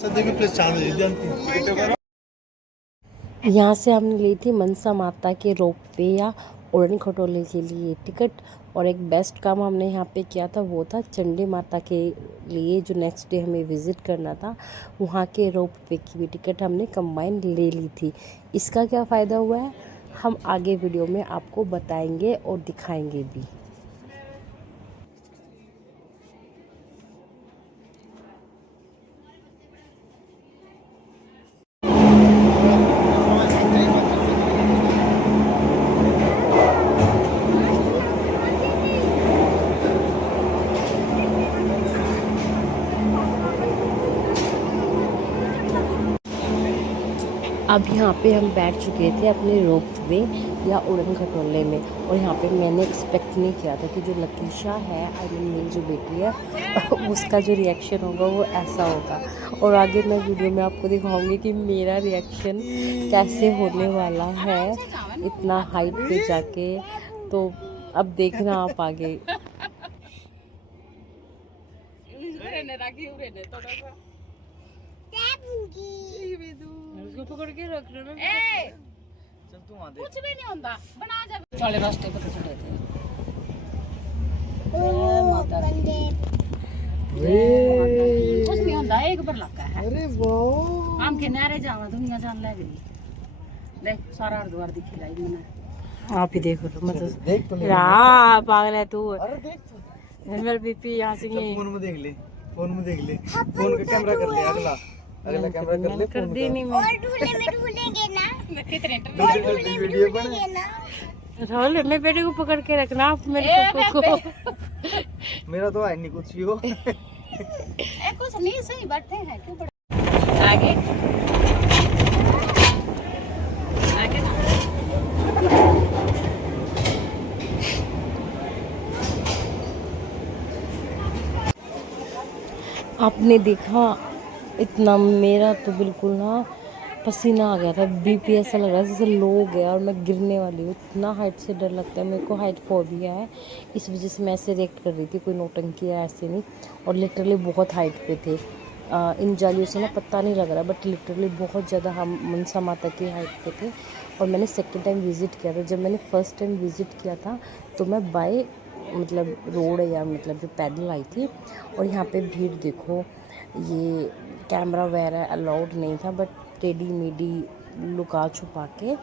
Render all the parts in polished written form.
यहाँ से हमने ली थी मनसा माता के रोपवे या उड़न खटोले के लिए टिकट। और एक बेस्ट काम हमने यहाँ पे किया था वो था चंडी माता के लिए जो नेक्स्ट डे हमें विज़िट करना था, वहाँ के रोपवे की भी टिकट हमने कंबाइन ले ली थी। इसका क्या फ़ायदा हुआ है हम आगे वीडियो में आपको बताएंगे और दिखाएंगे भी। अब यहाँ पे हम बैठ चुके थे अपने रोपवे या उड़न खटोले में, और यहाँ पे मैंने एक्सपेक्ट नहीं किया था कि जो लकीशा है आई मीन मेरी जो बेटी है उसका जो रिएक्शन होगा वो ऐसा होगा। और आगे मैं वीडियो में आपको दिखाऊंगी कि मेरा रिएक्शन कैसे होने वाला है इतना हाइट पे जाके। तो अब देखना आप आगे। उसको पकड़ के रख रहे हैं। चल तू आ दे। कुछ भी नहीं होता बना जा। साले रास्ते पे खड़े थे। कुछ नहीं होता एक बार लगा है। अरे वाह हम किनारे जावा दुनिया जान लग रही। देख सारा हरिद्वार दिखेगा मैंने। आप ही देख लो मतलब देख तो ले। हां पागल है तू। अरे देख तो मेरा बीपी यहां से फोन में देख ले, फोन में देख ले, फोन का कैमरा कर ले, अगला कैमरा कर ले, कर दे नहीं मैं। और ढूंढेंगे ना कितने वीडियो बने ना। राहुल मैं बेटे को पकड़ के रखना आप मेरे को मेरा तो है नहीं कुछ भी हो। कुछ नहीं सही बैठे हैं क्यों आगे आगे आपने देखा इतना मेरा तो बिल्कुल ना पसीना आ गया था, बीपी ऐसा लग रहा है जैसे लो हो गया और मैं गिरने वाली हूँ। इतना हाइट से डर लगता है मेरे को, हाइट फोबिया है, इस वजह से मैं ऐसे रिएक्ट कर रही थी, कोई नौटंकी है ऐसे नहीं। और लिटरली बहुत हाइट पे थे। इन जालियों से ना पता नहीं लग रहा बट लिटरली बहुत ज़्यादा हम मनसा माता की हाइट पे थे। और मैंने सेकेंड टाइम विज़िट किया था। जब मैंने फ़र्स्ट टाइम विज़िट किया था तो मैं बाय मतलब रोड या मतलब जो पैदल आई थी। और यहाँ पे भीड़ देखो, ये कैमरा वगैरह अलाउड नहीं था बट टेढ़ी मेढ़ी लुका छुपा के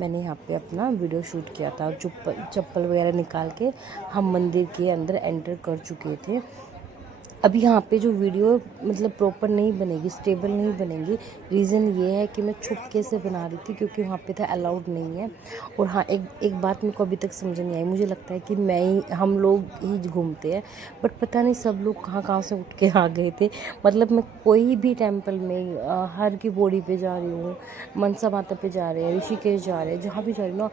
मैंने यहाँ पे अपना वीडियो शूट किया था। चप्पल वगैरह निकाल के हम मंदिर के अंदर एंटर कर चुके थे। अब यहाँ पे जो वीडियो मतलब प्रॉपर नहीं बनेगी, स्टेबल नहीं बनेगी, रीज़न ये है कि मैं छुपके से बना रही थी क्योंकि वहाँ पे था अलाउड नहीं है। और हाँ एक बात मेरे को अभी तक समझ नहीं आई, मुझे लगता है कि हम लोग ही घूमते हैं बट पता नहीं सब लोग कहाँ कहाँ से उठ के आ गए थे। मतलब मैं कोई भी टेम्पल में हर की बॉडी पे जा रही हूँ, मनसा माता पे जा रहे हैं, ऋषिकेश जा रहे हैं, जहाँ भी जा रही हूँ ना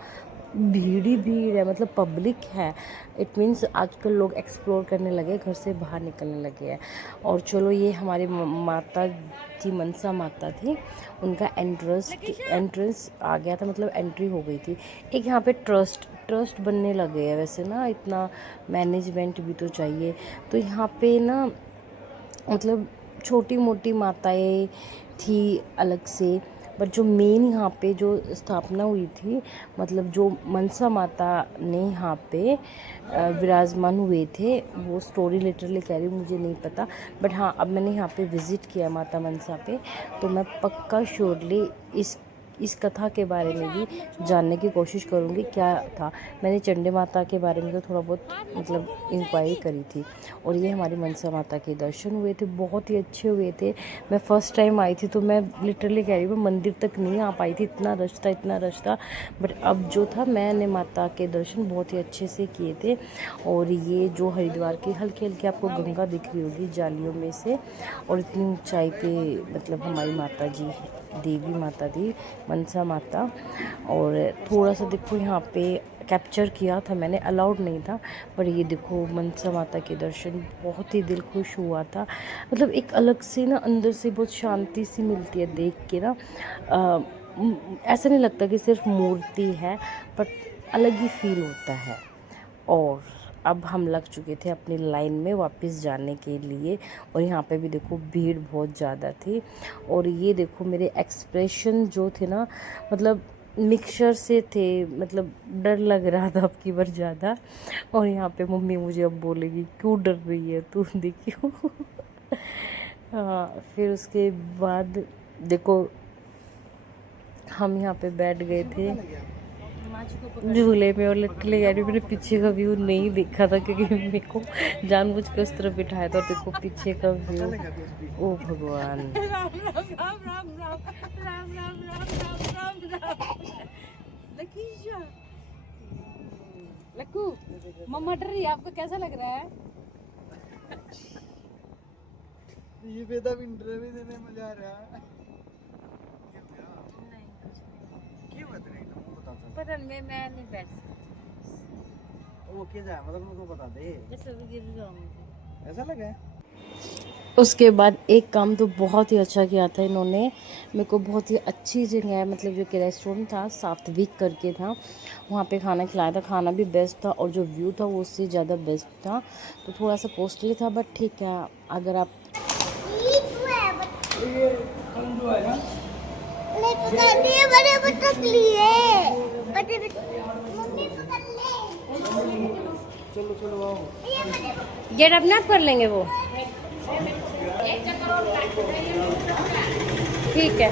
भीड़ ही भीड़ है, मतलब पब्लिक है। इट मीन्स आजकल लोग एक्सप्लोर करने लगे, घर से बाहर निकलने लगे हैं। और चलो ये हमारी माता जी मनसा माता थी, उनका एंट्रेंस आ गया था, मतलब एंट्री हो गई थी। एक यहाँ पे ट्रस्ट बनने लगे हैं वैसे ना, इतना मैनेजमेंट भी तो चाहिए। तो यहाँ पे ना मतलब छोटी मोटी माताएं थी अलग से, बट जो मेन यहाँ पे जो स्थापना हुई थी, मतलब जो मनसा माता ने यहाँ पे विराजमान हुए थे, वो स्टोरी लिटरली कह रही हूँ, मुझे नहीं पता। बट हाँ अब मैंने यहाँ पे विज़िट किया माता मनसा पे, तो मैं पक्का श्योरली इस कथा के बारे में भी जानने की कोशिश करूँगी क्या था। मैंने चंडी माता के बारे में तो थोड़ा बहुत मतलब इंक्वायरी करी थी। और ये हमारी मनसा माता के दर्शन हुए थे, बहुत ही अच्छे हुए थे। मैं फ़र्स्ट टाइम आई थी तो मैं लिटरली कह रही हूँ मंदिर तक नहीं आ पाई थी, इतना रश था। बट अब जो था मैंने माता के दर्शन बहुत ही अच्छे से किए थे। और ये जो हरिद्वार की हल्की हल्की आपको गंगा दिख रही होगी जालियों में से, और इतनी ऊंचाई पे मतलब हमारी माता जी देवी माता दी मनसा माता। और थोड़ा सा देखो यहाँ पे कैप्चर किया था मैंने, अलाउड नहीं था, पर ये देखो मनसा माता के दर्शन, बहुत ही दिल खुश हुआ था। मतलब एक अलग से ना अंदर से बहुत शांति सी मिलती है देख के ना। ऐसा नहीं लगता कि सिर्फ मूर्ति है, बट अलग ही फील होता है। और अब हम लग चुके थे अपनी लाइन में वापस जाने के लिए। और यहाँ पे भी देखो भीड़ बहुत ज़्यादा थी। और ये देखो मेरे एक्सप्रेशन जो थे ना, मतलब मिक्सचर से थे, मतलब डर लग रहा था अब की बार ज़्यादा। और यहाँ पे मम्मी मुझे अब बोलेगी क्यों डर रही है तू, देखियो। हाँ, फिर उसके बाद देखो हम यहाँ पे बैठ गए थे झूले में। और लिटरली यार मैंने पीछे का व्यू नहीं देखा था, क्योंकि मेरे को जानबूझ के उस तरफ बिठाया था। और देखो पीछे का व्यू, ओ भगवान। लक्कू, मम्मा डर रही है, आपको कैसा लग रहा है? ये बेटा भी इंटरव्यू देने में जा रहा है। क्यों बता रही तुम बता सकते? पर मैं नहीं बैठ सकती। वो क्या है मतलब मुझको बता दे। जैसे भी गिर जाऊंगी। ऐसा लगा? उसके बाद एक काम तो बहुत ही अच्छा किया था इन्होंने, मेरे को बहुत ही अच्छी जगह है, मतलब जो कि रेस्टोरेंट था सात्विक करके था, वहाँ पे खाना खिलाया था। खाना भी बेस्ट था और जो व्यू था वो उससे ज़्यादा बेस्ट था। तो थोड़ा सा कॉस्टली था बट ठीक है, अगर आप चलो चलो आओ। गेट अप ना कर लेंगे वो, ठीक है।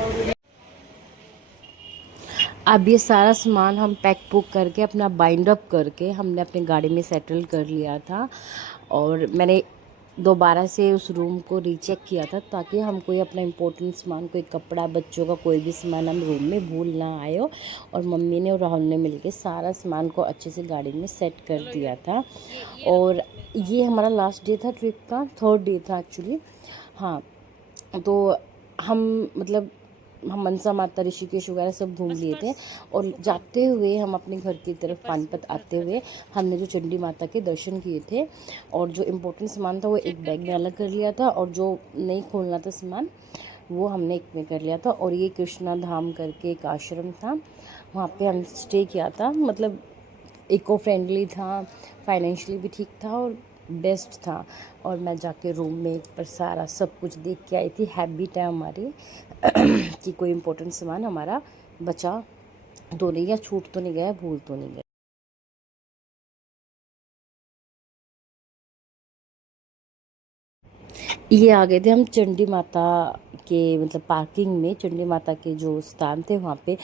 अब ये सारा सामान हम पैक पुक करके अपना बाइंड अप करके हमने अपनी गाड़ी में सेटल कर लिया था। और मैंने दोबारा से उस रूम को रीचेक किया था, ताकि हम कोई अपना इम्पोर्टेंट सामान, कोई कपड़ा, बच्चों का कोई भी सामान हम रूम में भूल ना आए हो। और मम्मी ने और राहुल ने मिलके सारा सामान को अच्छे से गाड़ी में सेट कर दिया था। और ये हमारा लास्ट डे था ट्रिप का, 3rd डे था एक्चुअली। हाँ, तो हम मनसा माता, ऋषिकेश वगैरह सब घूम लिए थे। और जाते हुए हम अपने घर की तरफ पानीपत आते हुए हमने जो चंडी माता के दर्शन किए थे। और जो इम्पोर्टेंट सामान था वो एक बैग में अलग कर लिया था, और जो नहीं खोलना था सामान वो हमने एक में कर लिया था। और ये कृष्णा धाम करके एक आश्रम था, वहाँ पे हम स्टे किया था। मतलब इको फ्रेंडली था, फाइनेंशियली भी ठीक था और बेस्ट था। और मैं जाके रूम में पर सारा सब कुछ देख के आई थी। हैबिट है हमारी कि कोई इम्पोर्टेंट सामान हमारा बचा तो नहीं, या छूट तो नहीं गया, भूल तो नहीं गया। ये आ गए थे हम चंडी माता के, मतलब पार्किंग में। चंडी माता के जो स्थान थे वहाँ पे,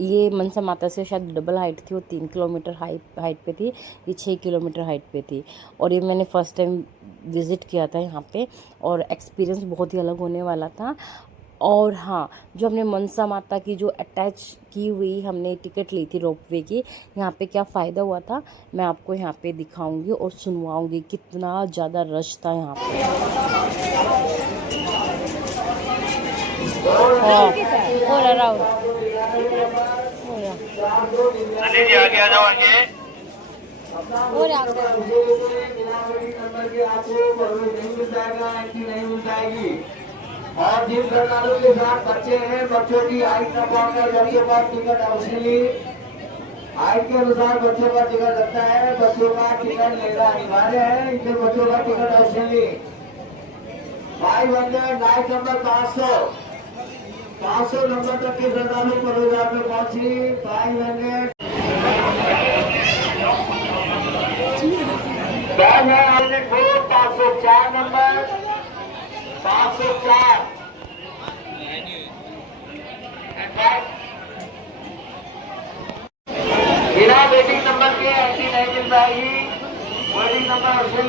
ये मनसा माता से शायद डबल हाइट थी, वो 3 किलोमीटर हाइट पे थी, ये 6 किलोमीटर हाइट पे थी। और ये मैंने फ़र्स्ट टाइम विज़िट किया था यहाँ पे, और एक्सपीरियंस बहुत ही अलग होने वाला था। और हाँ, जो हमने मनसा माता की जो अटैच की हुई हमने टिकट ली थी रोपवे की, यहाँ पे क्या फ़ायदा हुआ था मैं आपको यहाँ पे दिखाऊंगी और सुनवाऊंगी। कितना ज़्यादा रश था यहाँ पे। हाँ, हो रहा राहुल, हो रहा, और जिन श्रद्धालुओं के साथ बच्चे हैं, बच्चों की हाइट न पाकर बच्चों का टिकट अवश्य ली। हाइट के अनुसार बच्चों का टिकट लगता है, बच्चों का टिकट लेना अनिवार्य है, इसलिए बच्चों का टिकट अवश्य ली। 500 लाइट नंबर 500 नंबर तक के श्रद्धालु प्रवेश में पहुंची। 500 504 नंबर 504 बिना वेटिंग नंबर के एंट्री नहीं मिल पाएगी। वेटिंग नंबर अवश्य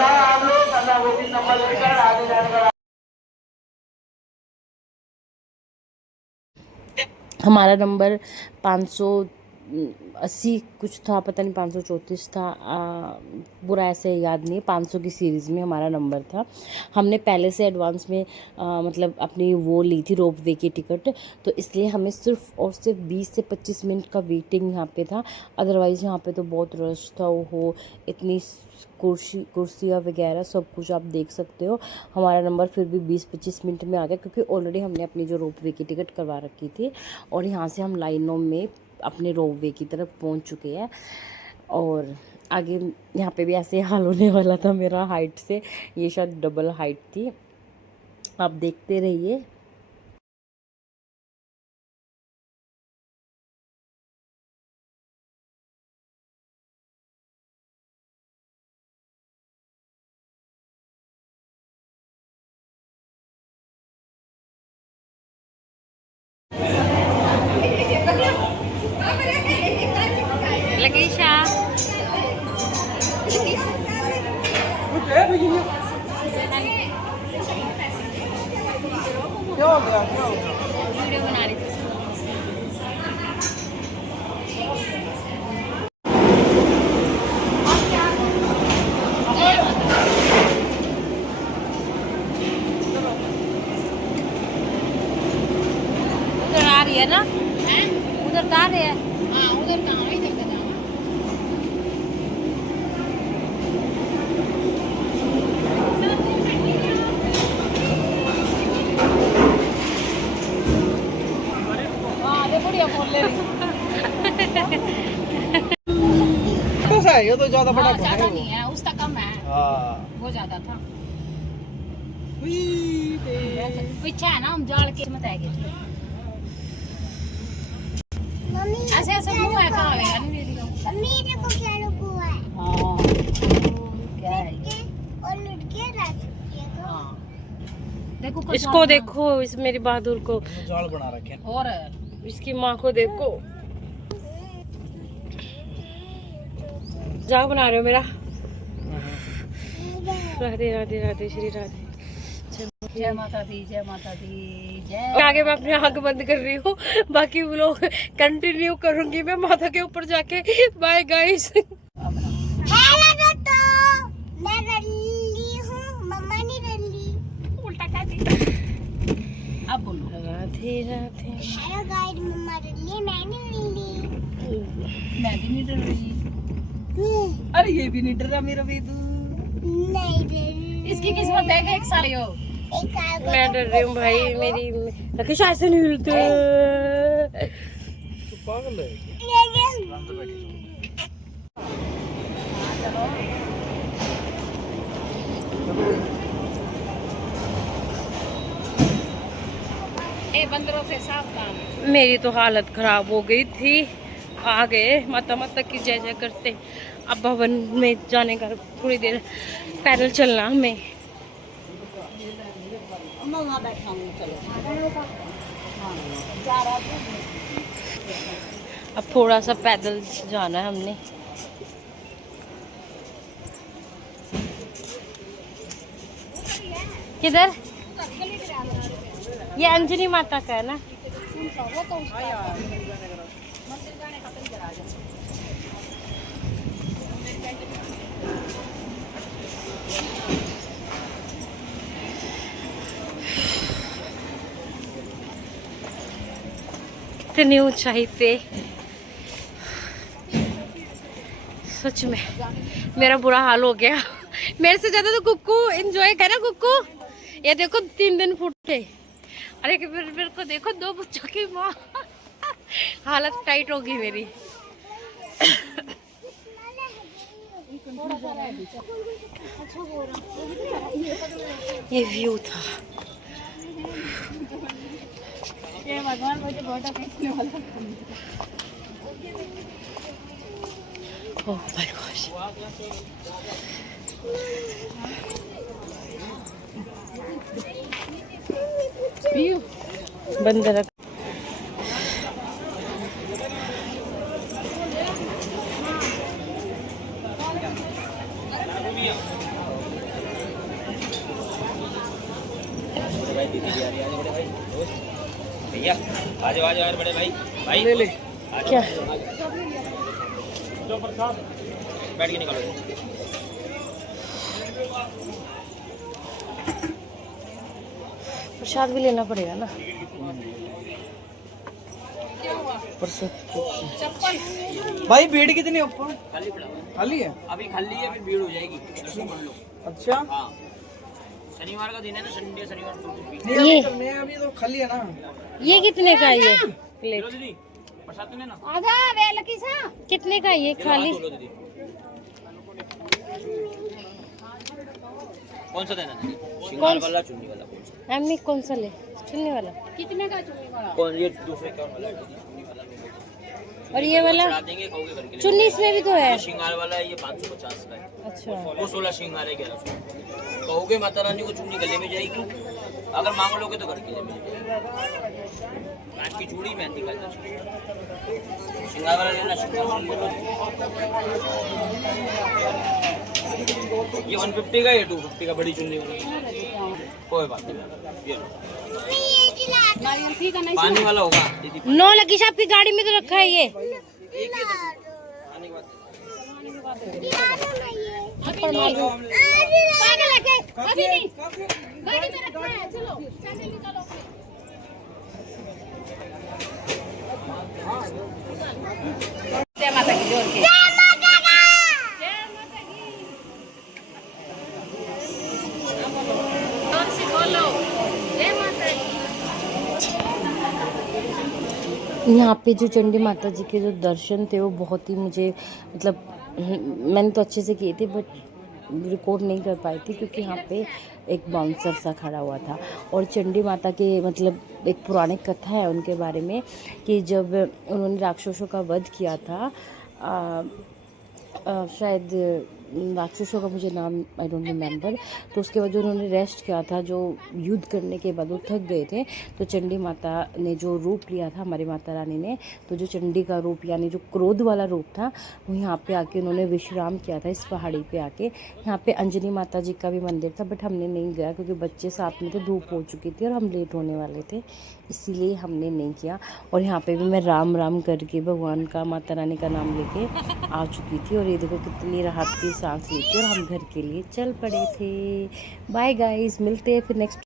आप लोग अपना वेटिंग नंबर लेकर आगे जाने का। हमारा नंबर 500 80 कुछ था, पता नहीं 534 था, पूरा ऐसे याद नहीं। 500 की सीरीज़ में हमारा नंबर था। हमने पहले से एडवांस में मतलब अपनी वो ली थी रोप वे की टिकट, तो इसलिए हमें सिर्फ और सिर्फ 20 से 25 मिनट का वेटिंग यहाँ पे था। अदरवाइज़ यहाँ पे तो बहुत रश था। वो इतनी कुर्सियाँ वगैरह सब कुछ आप देख सकते हो। हमारा नंबर फिर भी 20-25 मिनट में आ गया, क्योंकि ऑलरेडी हमने अपनी जो रोप वे की टिकट करवा रखी थी और यहाँ से हम लाइनों में अपने रोप वे की तरफ पहुँच चुके हैं। और आगे यहाँ पे भी ऐसे हाल होने वाला था मेरा हाइट से। ये शायद डबल हाइट थी। आप देखते रहिए। लगेशा वीडियो बना रही थी। उधर आ रही है ना? उधर तो आ रही है। हाँ उधर कहाँ है? ये तो ज्यादा बड़ा ज्यादा नहीं है, उसका कम है। वो ज्यादा था। पीछे है ना, हम जाल के मत आएंगे। ऐसे ऐसे मुंह है कहाँ है? मम्मी देखो क्या रुको है। हाँ क्या है ये? और लुट के रख दिया। हाँ देखो इसको देखो, इस मेरी बहादुर को जाल बना रखे हैं। और इसकी माँ को देखो, जाग बना रहे हो मेरा। राधे राधे राधे श्री राधे। जय माता दी, जय माता दी, जय। आगे मैं अपनी आंख बंद कर रही हूँ, बाकी वो लोग कंटिन्यू करूंगी मैं माता के ऊपर जाके। Bye guys. हेलो दोस्तों, मैं रल्ली हूँ, मम्मा नहीं रल्ली। उल्टा कर दी। अब बोलो राधे राधे। हेलो गाइस, मम्मा रल्ली, मैं नहीं रल्ली। मैं भी नहीं डर रही। अरे ये भी नहीं डर रहा मेरा बेदू। नहीं रल्ली। इसकी किस्मत देख, एक साल हो। एक साल मैं डर रही हूँ भाई, मेरी लकीश ऐसे नहीं हिलते। तू पागल है ए बंदरों से सावधान। मेरी तो हालत खराब हो गई थी। आ गए, माता माता की जय जय करते। अब भवन में जाने का थोड़ी देर पैदल चलना हमें। वहाँ बैठा हूँ, चलो। अब थोड़ा सा पैदल जाना है हमने। किधर? ये अंजनी माता का है ना? इतनी ऊंचाई पे सच में मेरा बुरा हाल हो गया। मेरे से ज्यादा तो कुक्कू एंजॉय करे ना। कुक्कू ये देखो 3 दिन फूटे। अरे मेरे को देखो, 2 बच्चों की माँ। हालत टाइट होगी मेरी। ये व्यू था। ये भगवान मुझे बहुत खींचने वाला। Oh my gosh. बंदर भैया आज यार बड़े भाई ले ले क्या? बैठ के निकालो। प्रसाद भी लेना पड़ेगा ना। भाई भीड़ कितनी ऊपर? खाली पड़ा हुआ है। खाली है? अभी खाली है, फिर भीड़ हो जाएगी। मान लो। अच्छा हाँ, शनिवार का दिन है ना, संडे शनिवार को भी। नहीं, अभी अभी तो खाली है ना। ये कितने का है ये प्लेट? लो दीदी, प्रसाद तो लेना। आधा वे लकी सा कितने का है ये खाली? लो दीदी। कौन सा देना दीदी? श्रृंगार वाला, चुन्नी वाला कौन सा? अम्मी कौन सा ले? चुन्नी वाला। कितने का चुन्नी वाला? कौन, ये दूसरे कौन वाला है? चुन्नी वाला। और ये वाला चढ़ा देंगे, खाओगे करके ले। चुन्नी इसमें भी तो है। ये श्रृंगार वाला है, ये 550 का है। अच्छा वो 16 श्रृंगार है, 1100। कहोगे माता रानी को चुन्नी गले में जाएगी, अगर मांग लोगे तो घर के लिए मिल जाएगी। कांच की चूड़ी, मेहंदी का श्रृंगार वाला लेना, श्रृंगार वाला ले लो। ये 150 का, ये 250 का बड़ी चुन्नी वाली। कोई बात नहीं, ये लो। नारियल ठीक है नहीं पानी वाला होगा दीदी। नो लगी आपकी गाड़ी में तो रखा है ये। एक ही है, आने के बाद पागल है क्या? अभी नहीं गाड़ी में रखा है। चलो सैंडल निकालो। जय माता की जोर के। जोर से बोलो जय माता की। यहाँ पे जो चंडी माता जी के जो दर्शन थे वो बहुत ही मुझे मतलब मैंने तो अच्छे से किए थे बट रिकॉर्ड नहीं कर पाई थी क्योंकि यहाँ पे एक बाउंसर सा खड़ा हुआ था। और चंडी माता के मतलब एक पौराणिक कथा है उनके बारे में कि जब उन्होंने राक्षसों का वध किया था, शायद राक्षसों का मुझे नाम आई डोंट रिमेंबर, तो उसके बाद जो उन्होंने रेस्ट किया था, जो युद्ध करने के बाद वो थक गए थे, तो चंडी माता ने जो रूप लिया था हमारी माता रानी ने, तो जो चंडी का रूप यानी जो क्रोध वाला रूप था वो यहाँ पे आके उन्होंने विश्राम किया था इस पहाड़ी पे आके। यहाँ पे अंजनी माता जी का भी मंदिर था बट हमने नहीं गया क्योंकि बच्चे साथ में थे, धूप हो चुकी थी और हम लेट होने वाले थे, इसीलिए हमने नहीं किया। और यहाँ पे भी मैं राम राम करके भगवान का, माता रानी का नाम लेके आ चुकी थी। और ये देखो कितनी राहत की सांस लेती और हम घर के लिए चल पड़े थे। बाय गाइस, मिलते हैं फिर नेक्स्ट